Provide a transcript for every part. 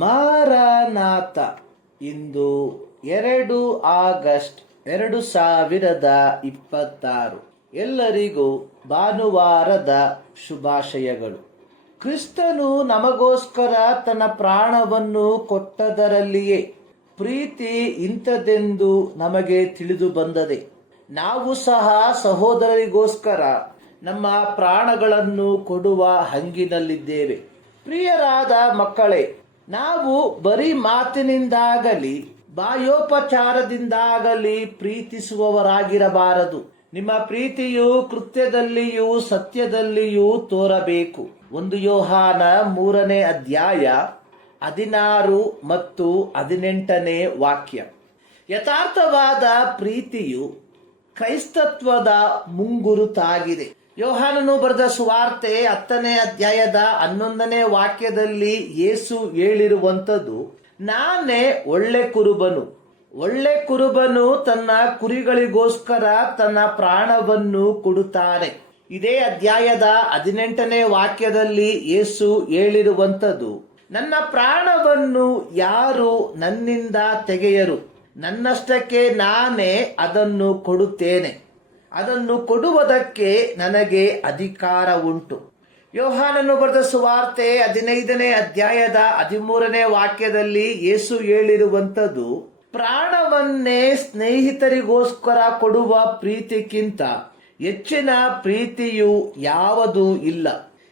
Maranatha. ಇಂದು 2 August 2026. ಎಲ್ಲರಿಗೂ ಭಾನುವಾರದ ಶುಭಾಶಯಗಳು. ಕ್ರಿಸ್ತನು ನಮಗೋಸ್ಕರ ತನ್ನ ಪ್ರಾಣವನ್ನು ಕೊಟ್ಟದರಲ್ಲಿಯೇ ಪ್ರೀತಿ ಇಂಥದೆಂದು ನಮಗೆ ತಿಳಿದು ಬಂದದೆ. ನಾವು ಸಹ ಸಹೋದರರಿಗೋಸ್ಕರ ನಮ್ಮ ಪ್ರಾಣಗಳನ್ನು ಕೊಡುವ ಹಂಗಿನಲ್ಲಿದ್ದೇವೆ. ಪ್ರಿಯರಾದ ಮಕ್ಕಳೇ, ನಾವು ಬರೀ ಮಾತಿನಿಂದಾಗಲಿ ಬಾಯೋಪಚಾರದಿಂದಾಗಲಿ ಪ್ರೀತಿಸುವವರಾಗಿರಬಾರದು. ನಿಮ್ಮ ಪ್ರೀತಿಯು ಕೃತ್ಯದಲ್ಲಿಯೂ ಸತ್ಯದಲ್ಲಿಯೂ ತೋರಬೇಕು. 1 ಯೋಹಾನ 3ನೇ ಅಧ್ಯಾಯ 16 ಮತ್ತು 18ನೇ ವಾಕ್ಯ. ಯಥಾರ್ಥವಾದ ಪ್ರೀತಿಯು ಕ್ರೈಸ್ತತ್ವದ ಮುಂಗುರುತಾಗಿದೆ. ಯೋಹಾನನು ಬರೆದ ಸುವಾರ್ತೆ 10ನೇ ಅಧ್ಯಾಯದ 11ನೇ ವಾಕ್ಯದಲ್ಲಿ ಯೇಸು ಹೇಳಿರುವಂಥದ್ದು, ನಾನೇ ಒಳ್ಳೆ ಕುರುಬನು. ಒಳ್ಳೆ ಕುರುಬನು ತನ್ನ ಕುರಿಗಳಿಗೋಸ್ಕರ ತನ್ನ ಪ್ರಾಣವನ್ನು ಕೊಡುತ್ತಾನೆ. ಇದೇ ಅಧ್ಯಾಯದ 18ನೇ ವಾಕ್ಯದಲ್ಲಿ ಯೇಸು ಹೇಳಿರುವಂಥದ್ದು, ನನ್ನ ಪ್ರಾಣವನ್ನು ಯಾರು ನನ್ನಿಂದ ತೆಗೆಯರು, ನನ್ನಷ್ಟಕ್ಕೆ ನಾನೇ ಅದನ್ನು ಕೊಡುತ್ತೇನೆ. ಅದನ್ನು ಕೊಡುವುದಕ್ಕೆ ನನಗೆ ಅಧಿಕಾರ ಉಂಟು. ಯೋಹಾನನು ಬರೆದ ಸುವಾರ್ತೆ 15ನೇ ಅಧ್ಯಾಯದ 13ನೇ ವಾಕ್ಯದಲ್ಲಿ ಯೇಸು ಹೇಳಿರುವಂಥದ್ದು, ಪ್ರಾಣವನ್ನೇ ಸ್ನೇಹಿತರಿಗೋಸ್ಕರ ಕೊಡುವ ಪ್ರೀತಿಗಿಂತ ಹೆಚ್ಚಿನ ಪ್ರೀತಿಯು ಯಾವುದೂ ಇಲ್ಲ.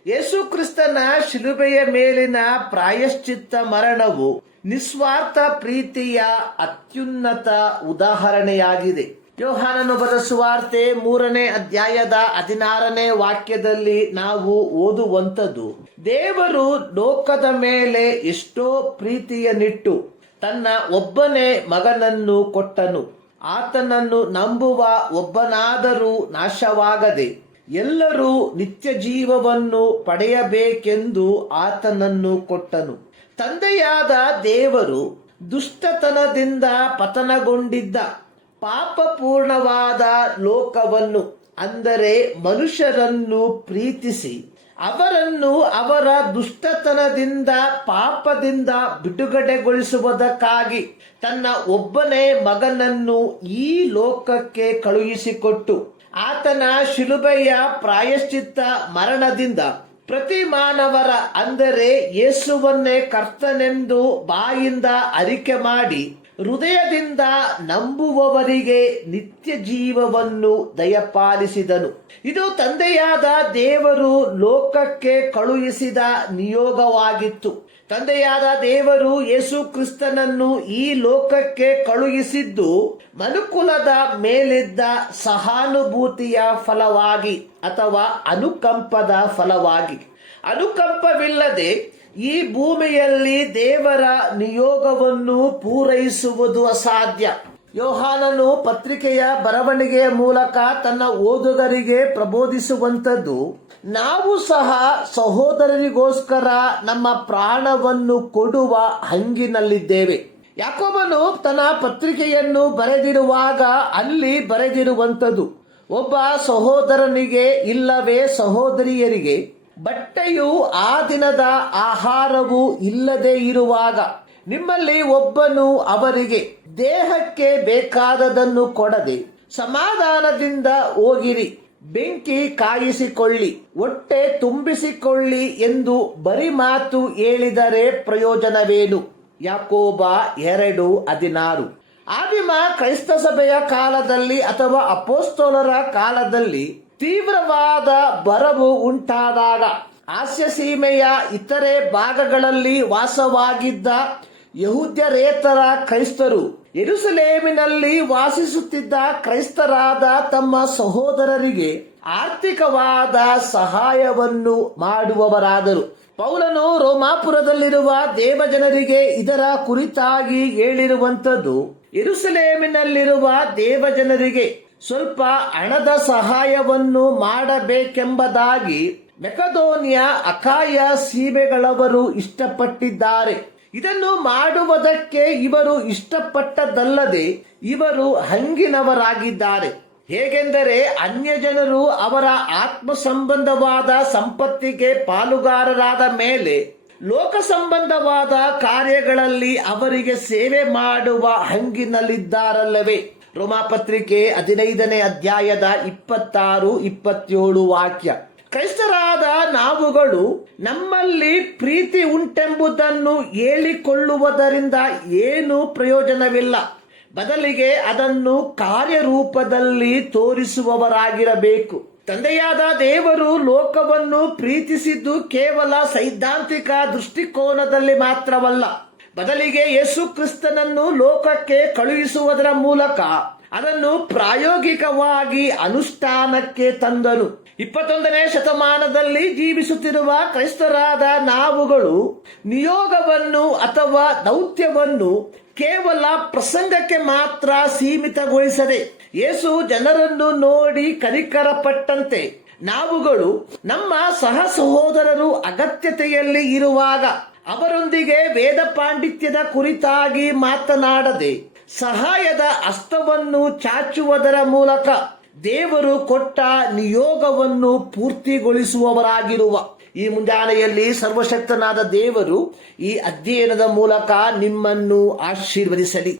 ಯೇಸು ಕ್ರಿಸ್ತನ ಶಿಲುಬೆಯ ಮೇಲಿನ ಪ್ರಾಯಶ್ಚಿತ್ತ ಮರಣವು ನಿಸ್ವಾರ್ಥ ಪ್ರೀತಿಯ ಅತ್ಯುನ್ನತ ಉದಾಹರಣೆಯಾಗಿದೆ. ಯೋಹಾನನು ಬರೆದ ಸುವಾರ್ತೆ 3ನೇ ಅಧ್ಯಾಯದ 16ನೇ ವಾಕ್ಯದಲ್ಲಿ ನಾವು ಓದುವಂಥದ್ದು, ದೇವರು ಲೋಕದ ಮೇಲೆ ಎಷ್ಟೋ ಪ್ರೀತಿಯನ್ನಿಟ್ಟು ತನ್ನ ಒಬ್ಬನೇ ಮಗನನ್ನು ಕೊಟ್ಟನು. ಆತನನ್ನು ನಂಬುವ ಒಬ್ಬನಾದರೂ ನಾಶವಾಗದೆ ಎಲ್ಲರೂ ನಿತ್ಯ ಜೀವವನ್ನು ಪಡೆಯಬೇಕೆಂದು ಆತನನ್ನು ಕೊಟ್ಟನು. ತಂದೆಯಾದ ದೇವರು ದುಷ್ಟತನದಿಂದ ಪತನಗೊಂಡಿದ್ದ ಪಾಪಪೂರ್ಣವಾದ ಲೋಕವನ್ನು, ಅಂದರೆ ಮನುಷ್ಯರನ್ನು ಪ್ರೀತಿಸಿ ಅವರನ್ನು ಅವರ ದುಷ್ಟತನದಿಂದ ಪಾಪದಿಂದ ಬಿಡುಗಡೆಗೊಳಿಸುವುದಕ್ಕಾಗಿ ತನ್ನ ಒಬ್ಬನೇ ಮಗನನ್ನು ಈ ಲೋಕಕ್ಕೆ ಕಳುಹಿಸಿಕೊಟ್ಟು ಆತನ ಶಿಲುಬೆಯ ಪ್ರಾಯಶ್ಚಿತ್ತ ಮರಣದಿಂದ ಪ್ರತಿ ಮಾನವರ, ಅಂದರೆ ಯೇಸುವನ್ನೇ ಕರ್ತನೆಂದು ಬಾಯಿಂದ ಅರಿಕೆ ಮಾಡಿ ಹೃದಯದಿಂದ ನಂಬುವವರಿಗೆ ನಿತ್ಯ ಜೀವವನ್ನು ದಯಪಾಲಿಸಿದನು. ಇದು ತಂದೆಯಾದ ದೇವರು ಲೋಕಕ್ಕೆ ಕಳುಹಿಸಿದ ನಿಯೋಗವಾಗಿತ್ತು. ತಂದೆಯಾದ ದೇವರು ಯೇಸು ಕ್ರಿಸ್ತನನ್ನು ಈ ಲೋಕಕ್ಕೆ ಕಳುಹಿಸಿದ್ದು ಮನುಕುಲದ ಮೇಲಿದ್ದ ಸಹಾನುಭೂತಿಯ ಫಲವಾಗಿ ಅಥವಾ ಅನುಕಂಪದ ಫಲವಾಗಿ. ಅನುಕಂಪವಿಲ್ಲದೆ ಈ ಭೂಮಿಯಲ್ಲಿ ದೇವರ ನಿಯೋಗವನ್ನು ಪೂರೈಸುವುದು ಅಸಾಧ್ಯ. ಯೋಹಾನನು ಪತ್ರಿಕೆಯ ಬರವಣಿಗೆಯ ಮೂಲಕ ತನ್ನ ಓದುಗರಿಗೆ ಪ್ರಬೋಧಿಸುವಂಥದ್ದು, ನಾವು ಸಹ ಸಹೋದರರಿಗೋಸ್ಕರ ನಮ್ಮ ಪ್ರಾಣವನ್ನು ಕೊಡುವ ಹಂಗಿನಲ್ಲಿದ್ದೇವೆ. ಯಾಕೋಬನು ತನ್ನ ಪತ್ರಿಕೆಯನ್ನು ಬರೆದಿರುವಾಗ ಅಲ್ಲಿ ಬರೆದಿರುವಂಥದ್ದು, ಒಬ್ಬ ಸಹೋದರನಿಗೆ ಇಲ್ಲವೇ ಸಹೋದರಿಯರಿಗೆ ಬಟ್ಟೆಯು ಆ ದಿನದ ಆಹಾರವು ಇಲ್ಲದೆ ಇರುವಾಗ ನಿಮ್ಮಲ್ಲಿ ಒಬ್ಬನು ಅವರಿಗೆ ದೇಹಕ್ಕೆ ಬೇಕಾದದನ್ನು ಕೊಡದೆ ಸಮಾಧಾನದಿಂದ ಹೋಗಿರಿ, ಬೆಂಕಿ ಕಾಯಿಸಿಕೊಳ್ಳಿ, ಹೊಟ್ಟೆ ತುಂಬಿಸಿಕೊಳ್ಳಿ ಎಂದು ಬರಿ ಮಾತು ಹೇಳಿದರೆ ಪ್ರಯೋಜನವೇನು? ಯಾಕೋಬ 2:16. ಆದಿಮ ಕ್ರೈಸ್ತ ಸಭೆಯ ಕಾಲದಲ್ಲಿ ಅಥವಾ ಅಪೊಸ್ತಲರ ಕಾಲದಲ್ಲಿ ತೀವ್ರವಾದ ಬರವು ಉಂಟಾದಾಗ ಆಸ್ಯ ಸೀಮೆಯ ಇತರೆ ಭಾಗಗಳಲ್ಲಿ ವಾಸವಾಗಿದ್ದ ಯಹೂದ್ಯರೇತರ ಕ್ರೈಸ್ತರು ಯೆರೂಸಲೇಮಿನಲ್ಲಿ ವಾಸಿಸುತ್ತಿದ್ದ ಕ್ರೈಸ್ತರಾದ ತಮ್ಮ ಸಹೋದರರಿಗೆ ಆರ್ಥಿಕವಾದ ಸಹಾಯವನ್ನು ಮಾಡುವವರಾದರು. ಪೌಲನು ರೋಮಾಪುರದಲ್ಲಿರುವ ದೇವಜನರಿಗೆ ಇದರ ಕುರಿತಾಗಿ ಹೇಳಿರುವಂಥದ್ದು, ಯೆರೂಸಲೇಮಿನಲ್ಲಿರುವ ದೇವಜನರಿಗೆ ಸ್ವಲ್ಪ ಹಣದ ಸಹಾಯವನ್ನು ಮಾಡಬೇಕೆಂಬುದಾಗಿ ಮೆಕದೋನಿಯ ಅಖಾಯ ಸೀಮೆಗಳವರು ಇಷ್ಟಪಟ್ಟಿದ್ದಾರೆ. ಇದನ್ನು ಮಾಡುವುದಕ್ಕೆ ಇವರು ಇಷ್ಟಪಟ್ಟದ್ದಲ್ಲದೆ ಇವರು ಹಂಗಿನವರಾಗಿದ್ದಾರೆ. ಹೇಗೆಂದರೆ ಅನ್ಯ ಜನರು ಅವರ ಆತ್ಮ ಸಂಬಂಧವಾದ ಸಂಪತ್ತಿಗೆ ಪಾಲುಗಾರರಾದ ಮೇಲೆ ಲೋಕ ಸಂಬಂಧವಾದ ಕಾರ್ಯಗಳಲ್ಲಿ ಅವರಿಗೆ ಸೇವೆ ಮಾಡುವ ಹಂಗಿನಲ್ಲಿದ್ದಾರಲ್ಲವೇ. ರೋಮಾಪತ್ರಿಕೆ 15ನೇ ಅಧ್ಯಾಯದ 26-27 ವಾಕ್ಯ. ಕ್ರೈಸ್ತರಾದ ನಾವುಗಳು ನಮ್ಮಲ್ಲಿ ಪ್ರೀತಿ ಉಂಟೆಂಬುದನ್ನು ಹೇಳಿಕೊಳ್ಳುವುದರಿಂದ ಏನು ಪ್ರಯೋಜನವಿಲ್ಲ. ಬದಲಿಗೆ ಅದನ್ನು ಕಾರ್ಯರೂಪದಲ್ಲಿ ತೋರಿಸುವವರಾಗಿರಬೇಕು. ತಂದೆಯಾದ ದೇವರು ಲೋಕವನ್ನು ಪ್ರೀತಿಸಿದ್ದು ಕೇವಲ ಸೈದ್ಧಾಂತಿಕ ದೃಷ್ಟಿಕೋನದಲ್ಲಿ ಮಾತ್ರವಲ್ಲ, ಬದಲಿಗೆ ಯೇಸು ಕ್ರಿಸ್ತನನ್ನು ಲೋಕಕ್ಕೆ ಕಳುಹಿಸುವುದರ ಮೂಲಕ ಅದನ್ನು ಪ್ರಾಯೋಗಿಕವಾಗಿ ಅನುಷ್ಠಾನಕ್ಕೆ ತಂದನು. 21ನೇ ಶತಮಾನದಲ್ಲಿ ಜೀವಿಸುತ್ತಿರುವ ಕ್ರೈಸ್ತರಾದ ನಾವುಗಳು ನಿಯೋಗವನ್ನು ಅಥವಾ ದೌತ್ಯವನ್ನು ಕೇವಲ ಪ್ರಸಂಗಕ್ಕೆ ಮಾತ್ರ ಸೀಮಿತಗೊಳಿಸದೆ, ಯೇಸು ಜನರನ್ನು ನೋಡಿ ಕನಿಕರಪಟ್ಟಂತೆ ನಾವುಗಳು ನಮ್ಮ ಸಹ ಸಹೋದರರು ಅಗತ್ಯತೆಯಲ್ಲಿ ಇರುವಾಗ ಅವರೊಂದಿಗೆ ವೇದ ಪಾಂಡಿತ್ಯದ ಕುರಿತಾಗಿ ಮಾತನಾಡದೆ ಸಹಾಯದ ಹಸ್ತವನ್ನು ಚಾಚುವುದರ ಮೂಲಕ ದೇವರು ಕೊಟ್ಟ ನಿಯೋಗವನ್ನು ಪೂರ್ತಿಗೊಳಿಸುವವರಾಗಿರುವ ಈ ಮುಂಜಾನೆಯಲ್ಲಿ ಸರ್ವಶಕ್ತನಾದ ದೇವರು ಈ ಅಧ್ಯಯನದ ಮೂಲಕ ನಿಮ್ಮನ್ನು ಆಶೀರ್ವದಿಸಲಿ.